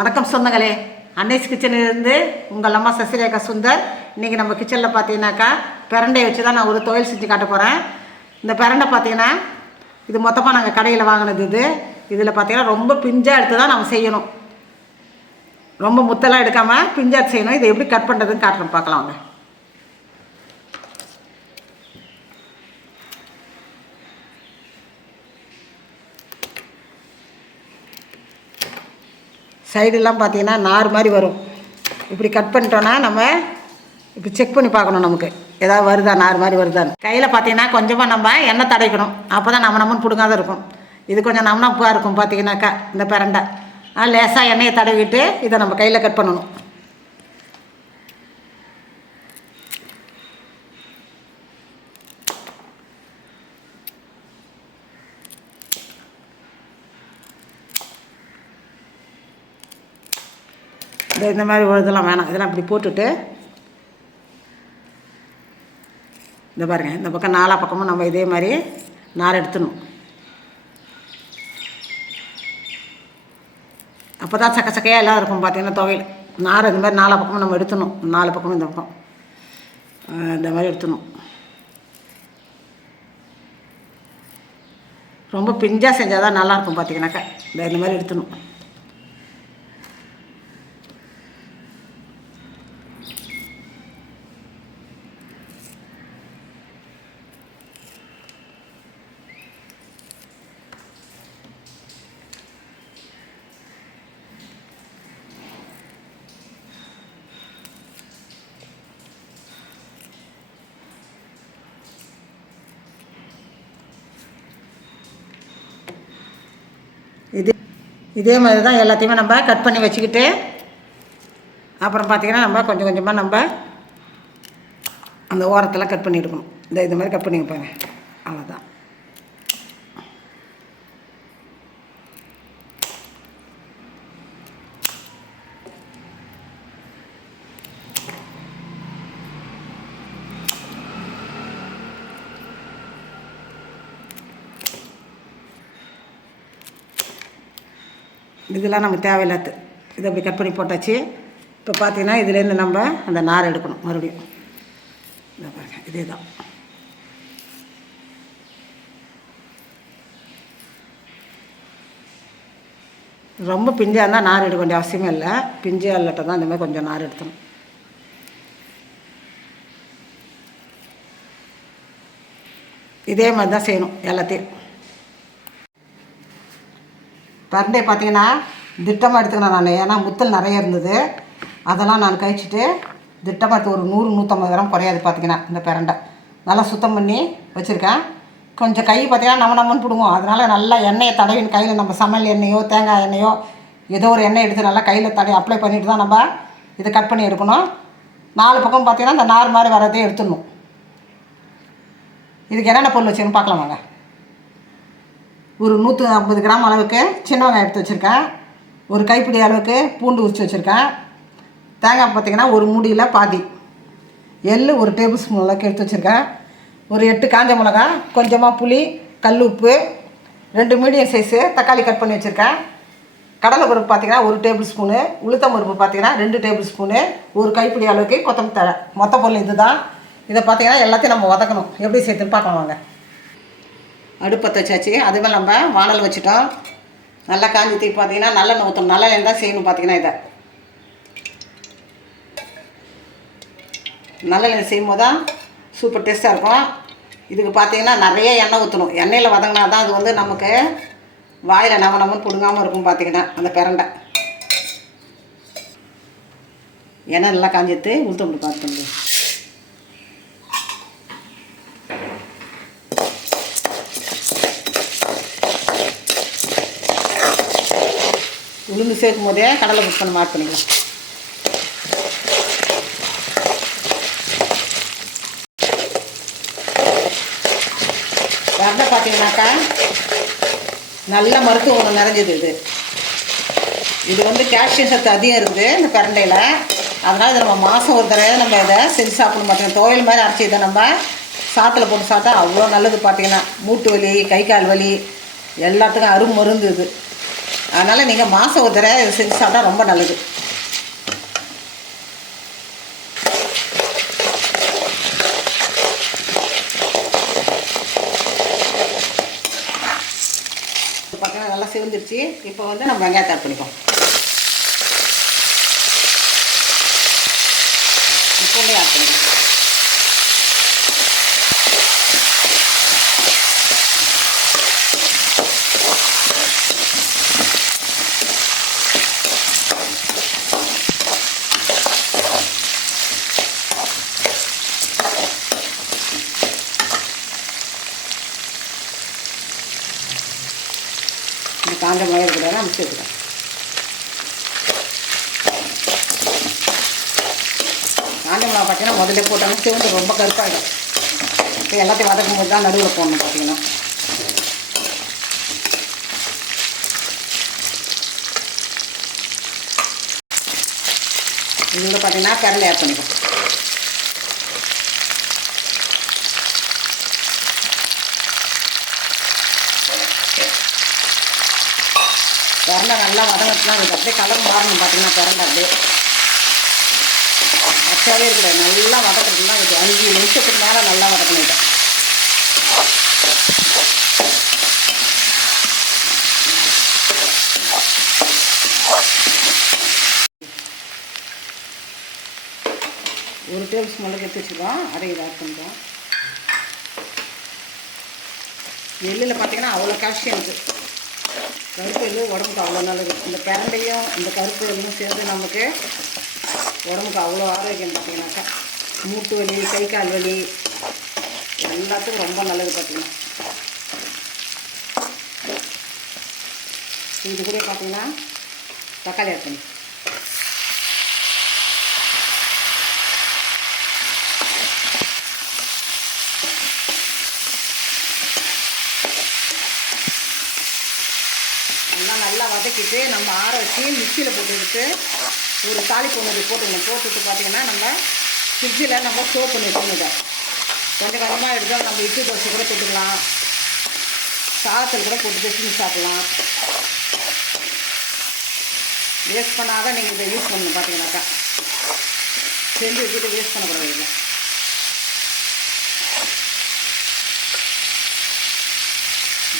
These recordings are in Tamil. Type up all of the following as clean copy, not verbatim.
வணக்கம் சொந்தங்களே, அன்னைஸ் கிச்சனிலிருந்து உங்கள் அம்மா சசிரேகா சுந்தர். இன்றைக்கி நம்ம கிச்சனில் பார்த்தீங்கன்னாக்கா பிரண்டையை வச்சு தான் நான் ஒரு துவையல் செஞ்சு காட்ட போகிறேன். இந்த பிரண்டை பார்த்தீங்கன்னா இது மொத்தமாக நாங்கள் கடையில் வாங்கினது. இதில் பார்த்தீங்கன்னா ரொம்ப பிஞ்சாக எடுத்து தான் நம்ம செய்யணும். ரொம்ப முத்தெல்லாம் எடுக்காமல் பிஞ்சாக செய்யணும். இதை எப்படி கட் பண்ணுறதுன்னு காட்டுறோம், பார்க்கலாம் வாங்க. சைடெல்லாம் பார்த்தீங்கன்னா நார் மாதிரி வரும். இப்படி கட் பண்ணிட்டோன்னா நம்ம இப்படி செக் பண்ணி பார்க்கணும், நமக்கு ஏதாவது வருதா, நார் மாதிரி வருதான்னு. கையில் பார்த்தீங்கன்னா கொஞ்சமாக நம்ம எண்ணெய் தடைக்கணும். அப்போ தான் நம்மன்னு பிடுங்காத இருக்கும். இது கொஞ்சம் நம்னப்பாக இருக்கும் பார்த்தீங்கன்னாக்கா இந்த பிரண்டை. லேசாக எண்ணெயை தடவிட்டு இதை நம்ம கையில் கட் பண்ணணும். இந்த மாதிரி இதெல்லாம் வேணாம். இதெல்லாம் இப்படி போட்டுட்டு இந்த பாருங்கள், இந்த பக்கம் நாலா பக்கமும் நம்ம இதே மாதிரி நார் எடுத்துடணும். அப்போ தான் சக்க சக்கையாக எல்லாம் இருக்கும் பார்த்தீங்கன்னா துவையல். நார் இந்த மாதிரி நாலா பக்கமும் நம்ம எடுத்துடணும். நாலு பக்கமும் இந்த பக்கம் இந்த மாதிரி எடுத்துடணும். ரொம்ப பிஞ்சாக செஞ்சால் தான் நல்லாயிருக்கும் பார்த்தீங்கன்னாக்கா. இந்த மாதிரி எடுத்துடணும். இதே மாதிரி தான் எல்லாத்தையுமே நம்ம கட் பண்ணி வச்சுக்கிட்டு அப்புறம் பார்த்திங்கன்னா நம்ம கொஞ்சம் கொஞ்சமாக நம்ம அந்த ஓரத்தெல்லாம் கட் பண்ணி எடுக்கணும். இந்த மாதிரி கட் பண்ணி வைப்பாங்க, அவ்வளோதான். இதெல்லாம் நமக்கு தேவையில்லாது. இதை அப்படி கட் பண்ணி போட்டாச்சு. இப்போ பார்த்தீங்கன்னா இதுலேருந்து நம்ம அந்த நார் எடுக்கணும் மறுபடியும். இதை பாருங்கள், இதே தான். ரொம்ப பிஞ்சாக இருந்தால் நார் எடுக்க வேண்டிய அவசியமே இல்லை. பிஞ்சாக இல்லாட்ட தான் இந்த மாதிரி கொஞ்சம் நார் எடுத்தணும். இதே மாதிரி தான் செய்யணும் எல்லாத்தையும். பிரண்டை பார்த்தீங்கன்னா திட்டமாக எடுத்துக்கணும் நான். ஏன்னா முத்தல் நிறைய இருந்தது, அதெல்லாம் நான் கழிச்சிட்டு திட்டமாக எடுத்து ஒரு 100-150 கிராம் குறையாது பார்த்தீங்கன்னா. இந்த பிரண்டை நல்லா சுத்தம் பண்ணி வச்சுருக்கேன். கொஞ்சம் கை பார்த்தீங்கன்னா நம்மன்னு பிடுவோம். அதனால் நல்லா எண்ணெயை தடவின்னு கையில் நம்ம சமையல் எண்ணெயோ தேங்காய் எண்ணெயோ ஏதோ ஒரு எண்ணெய் எடுத்து நல்லா கையில் அப்ளை பண்ணிவிட்டு தான் நம்ம இதை கட் பண்ணி எடுக்கணும். 4 பக்கம் பார்த்தீங்கன்னா இந்த நார் மாதிரி வரதே எடுத்துடணும். இதுக்கு என்னென்ன பொருள் வச்சுன்னு பார்க்கலாம் வாங்க. ஒரு 150 கிராம் அளவுக்கு சின்ன வெங்காயம் எடுத்து வச்சுருக்கேன். ஒரு கைப்பிடி அளவுக்கு பூண்டு உரித்து வச்சுருக்கேன். தேங்காய் பார்த்திங்கன்னா ஒரு மூடியில் பாதி. எள் ஒரு டேபிள் ஸ்பூன் அளவுக்கு எடுத்து வச்சுருக்கேன். ஒரு 8 காஞ்ச மிளகா, கொஞ்சமாக புளி, கல் உப்பு, 2 மீடியம் சைஸு தக்காளி கட் பண்ணி வச்சுருக்கேன். கடலை பருப்பு பார்த்திங்கன்னா ஒரு டேபிள் ஸ்பூனு, உளுத்தம் பருப்பு பார்த்திங்கன்னா 2 டேபிள் ஸ்பூனு, ஒரு கைப்பிடி அளவுக்கு கொத்தமல்லி தழை. மொத்த பொருள் இது தான். இதை பார்த்திங்கன்னா எல்லாத்தையும் நம்ம வதக்கணும். எப்படி சேர்த்துன்னு பார்க்கலாம் வாங்க. அடுப்பத்தை வச்சாச்சு. அதுமாதிரி நம்ம வானல் வச்சுட்டோம். நல்லா காஞ்சி தீ பார்த்தீங்கன்னா நல்லெண்ணெய் ஊற்றணும். நல்லெண்ணெய் தான் செய்யணும் பார்த்தீங்கன்னா. இதை நல்லெண்ணெய் செய்யும் போது தான் சூப்பர் டேஸ்ட்டாக இருக்கும். இதுக்கு பார்த்தீங்கன்னா நிறைய எண்ணெய் ஊற்றணும். எண்ணெயில் வதங்கினா தான் அது வந்து நமக்கு வாயில் நம்மன்னு பிடுங்காமல் இருக்கும் பார்த்தீங்கன்னா அந்த பிரண்டை. எண்ணெய் நல்லா காஞ்சிட்டு உளுத்தம் பார்த்து உளுந்து சேர்க்கும் போதே கடலை புக் பண்ண மாட் பண்ணிக்கலாம். பிரண்டை பார்த்தீங்கன்னாக்கா நல்ல மருத்துவ குணம் நிறைஞ்சது. இது வந்து கால்சியம் சத்து அதிகம் இருக்குது இந்த பிரண்டையில். அதனால் இதை நம்ம மாதம் ஒரு தடவை நம்ம இதை செஞ்சு சாப்பிடணும் பார்த்தீங்கன்னா. துவையல் மாதிரி அரைச்சி இதை நம்ம சாத்தில் போட்டு சாப்பிட்டா அவ்வளோ நல்லது பார்த்தீங்கன்னா. மூட்டு வலி, கை கால் வலி எல்லாத்துக்கும் அருமருந்து இது. அதனால் நீங்கள் மாதம் ஒரு தடவை இதை செஞ்சு சாப்பிட்டா ரொம்ப நல்லது. பார்த்தீங்கன்னா நல்லா சிவந்துருச்சு. இப்போ வந்து நம்ம வெங்காயத்தை ஆட் பண்ணிப்போம். பூண்டை ஆட் பண்ணிப்போம். இந்த காஞ்ச மிளகாய் கூட நம்ம சேர்த்துக்கலாம். காஞ்ச மிளகா பார்த்தீங்கன்னா முதல்ல போட்டாலும் சிவந்து ரொம்ப கருப்பாகிடும். இப்போ எல்லாத்தையும் வதக்கும் போது தான் நடுவில் போடணும். பார்த்தீங்கன்னா இதில் பார்த்தீங்கன்னா கடலை ஆட் பண்ணிக்கலாம். பிரண்டை நல்லா வதங்கட்டுலாம் இருக்குது. அப்படியே கலர் மாறணும். பார்த்தீங்கன்னா பிரண்டை அப்படியே பச்சாவே இருக்குது. நல்லா வதக்கிறதுலாம் இருக்குது. 5 நிமிஷத்துக்கு மேலே நல்லா வதக்கணும். ஒரு டேபிள் ஸ்பூன் அளவுக்கு எடுத்து வச்சுருக்கோம். அதை இதை ஆட் பண்ணுறோம். எள்ளில் பார்த்தீங்கன்னா அவ்வளோ கால்சியம் இருக்குது. கருப்பு எள்ளு உடம்புக்கு அவ்வளோ நல்லது. இந்த பிரண்டையும் இந்த கருப்பு எள்ளும் சேர்ந்து நமக்கு உடம்புக்கு அவ்வளோ ஆரோக்கியம். பார்த்தீங்கன்னாக்கா மூட்டு வலி, கை கால் வலி எல்லாத்துக்கும் ரொம்ப நல்லது. பார்த்தீங்கன்னா இது கூட பார்த்தீங்கன்னா தக்காளி ஆட் பண்ணி நல்லா வதக்கிட்டு நம்ம ஆற வச்சு மிக்சியில் போட்டுக்கிட்டு ஒரு தாளிப்பு ஒன்று போட்டுக்கணும். போட்டுட்டு பார்த்திங்கன்னா நம்ம ஃப்ரிட்ஜில் நம்ம ஸ்டோர் பண்ணி வச்சுக்கணும். கொஞ்சம் கொஞ்சமாக எடுத்தால் நம்ம இட்லி தோசை கூட போட்டுக்கலாம். சாதத்தில் கூட போட்டு செஞ்சு சாப்பிட்லாம். வேஸ்ட் பண்ணாத நீங்கள் இதை யூஸ் பண்ணணும். பார்த்தீங்கன்னாக்கா செஞ்சு வச்சுட்டு வேஸ்ட் பண்ணக்கூடாது. இல்லை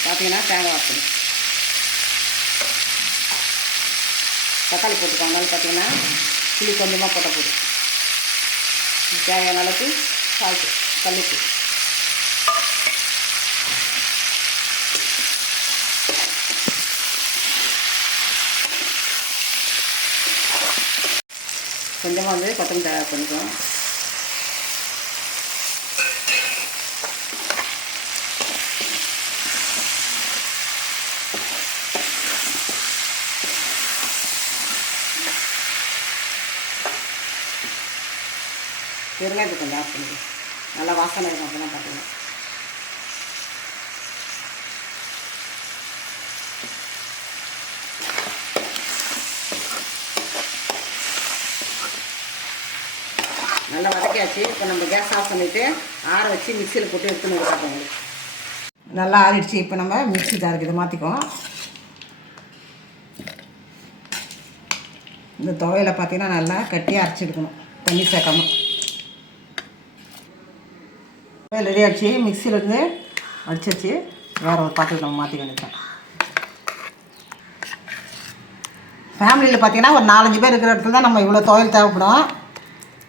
பார்த்தீங்கன்னா தேங்காய் வாசல் தக்காளி போட்டுக்கோங்க. அதனால பார்த்தீங்கன்னா புளி கொஞ்சமாக போட்ட போதும். தேவையான அளவுக்கு சால்ட்டு, கல்லுப்பு. கொஞ்சமாக வந்து கொத்தமல்லி தயார் பண்ணிக்குவோம். பெருங்காயத்தை கொஞ்சம் ஆட் பண்ணிக்கலாம். நல்லா வாசனை இருக்கும். அப்போலாம் பார்த்தீங்கன்னா நல்லா வதக்கியாச்சு. இப்போ நம்ம கேஸ் ஆஃப் பண்ணிவிட்டு ஆற வச்சு மிக்சியில் போட்டு எடுத்துன்னு பார்ப்போம். நல்லா ஆறிடுச்சு. இப்போ நம்ம மிக்சி ஜாருக்கு இதை மாற்றிக்குவோம். இந்த துவையில் பார்த்தீங்கன்னா நல்லா கட்டியாக அரைச்சி எடுக்கணும், தண்ணி சேர்க்காம. ரெடி ஆகிடுச்சு. மிக்சியிலேருந்து அடிச்சிச்சு. வேறு ஒரு பாத்திரத்தை நம்ம மாற்றி வேண்டியதான். ஃபேமிலியில் பார்த்தீங்கன்னா ஒரு 4-5 பேர் இருக்கிற இடத்துல தான் நம்ம இவ்வளோ துவையல் தேவைப்படும்.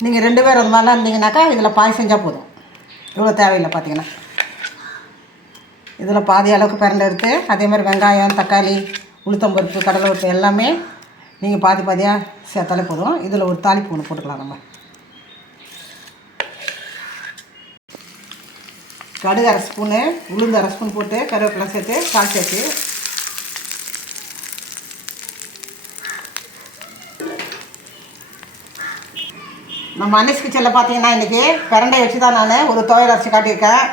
நீங்கள் 2 பேர் அது மாதிரிலாம் இருந்தீங்கன்னாக்கா இதில் பாதி செஞ்சால் போதும். இவ்வளோ தேவையில்லை. பார்த்தீங்கன்னா இதில் பாதி அளவுக்கு பிரண்டை எடுத்து அதே மாதிரி வெங்காயம், தக்காளி, உளுத்தம்பருப்பு, கடலைப்பருப்பு எல்லாமே நீங்கள் பாதி பாதியாக சேர்த்தாலே போதும். இதில் ஒரு தாளிப்பு ஒன்று போட்டுக்கலாம். நம்ம கடுகு 1/2 ஸ்பூனு, உளுந்து 1/2 ஸ்பூன் போட்டு கருவேப்பிலை சேர்த்து தாளிச்சாச்சு. நம்ம அன்னிஸ் கிச்சனில் பார்த்தீங்கன்னா இன்றைக்கி பிரண்டை வச்சு தான் நான் ஒரு துவையல் அரைச்சி காட்டியிருக்கேன்.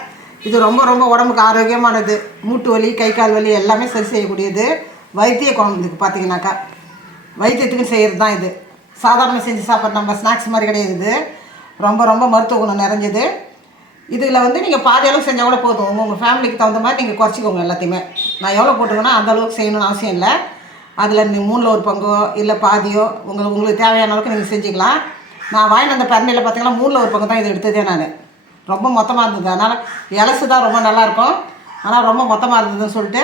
இது ரொம்ப ரொம்ப உடம்புக்கு ஆரோக்கியமானது. மூட்டு வலி, கை கால் வலி எல்லாமே சரி செய்யக்கூடியது. வைத்திய குழம்புக்கு பார்த்தீங்கன்னாக்கா வைத்தியத்துக்கு செய்கிறது தான் இது. சாதாரண செஞ்சு சாப்பிட்ற நம்ம ஸ்நாக்ஸ் மாதிரி கிடையாது. இது ரொம்ப ரொம்ப மருத்துவ குணம் நிறைஞ்சது. இதில் வந்து நீங்கள் பாதி அளவுக்கு செஞ்சால் கூட போதும். உங்கள் ஃபேமிலிக்கு தகுந்த மாதிரி நீங்கள் குறைச்சிக்கோங்க எல்லாத்தையுமே. நான் எவ்வளோ போட்டுக்கோன்னா அந்த அளவுக்கு செய்யணும்னு அவசியம் இல்லை. அதில் நீ 3ல் 1 பங்கோ இல்லை பாதியோ உங்களுக்கு தேவையான அளவுக்கு நீங்கள் செஞ்சுக்கலாம். நான் வாங்கிட்டு வந்த பரணியில் பார்த்தீங்கன்னா 3ல் 1 பங்கு தான் இது எடுத்ததே. நான் ரொம்ப மொத்தமாக இருந்தது, அதனால் இலசு தான் ரொம்ப நல்லாயிருக்கும். ஆனால் ரொம்ப மொத்தமாக இருந்ததுன்னு சொல்லிட்டு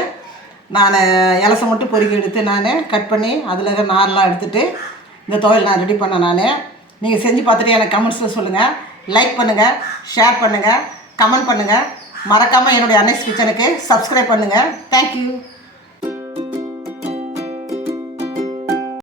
நான் இலசை மட்டும் பொறுக்கி எடுத்து நான் கட் பண்ணி அதில் இருக்கிற நார்லாம் எடுத்துகிட்டு இந்த துவையல் நான் ரெடி பண்ணேன். நான் நீங்கள் செஞ்சு பார்த்துட்டு எனக்கு கமெண்ட்ஸில் சொல்லுங்கள். லைக் பண்ணுங்கள், ஷேர் பண்ணுங்கள், கமெண்ட் பண்ணுங்கள். மறக்காமல் என்னுடைய அன்னைஸ் கிச்சனுக்கு சப்ஸ்கிரைப் பண்ணுங்கள். தேங்க்யூ.